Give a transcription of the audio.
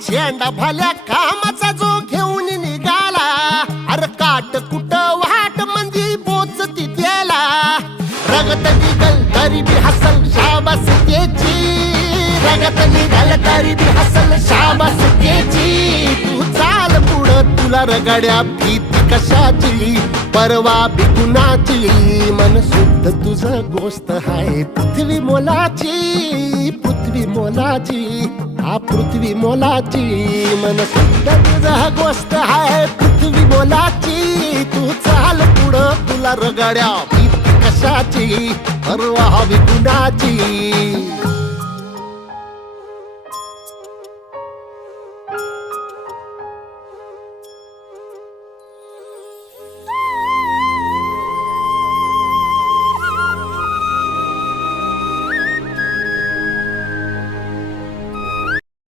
झेंडा भल्या कामाचा जो घेऊन निघाला, अरे काट कुट वाट मंदी पोचती त्याला, रगत निघल तरी बी हसल शाबास त्याची, रगत निघल तरी बी हसल शाबास त्याची. तू चाल पुढं तुला रगड्या भीती कशाची, परवा बी कुणाची, मन शुद्ध तुझं गोष्ट हाय पृथ्वी मोलाची, पृथ्वी मोलाची, हा पृथ्वी मोलाची, मन शुद्ध तुझं गोष्ट हाय पृथ्वी मोलाची. तू चाल पुढं तुला रगड्या भीती कशाची, परवा बी कुणाची.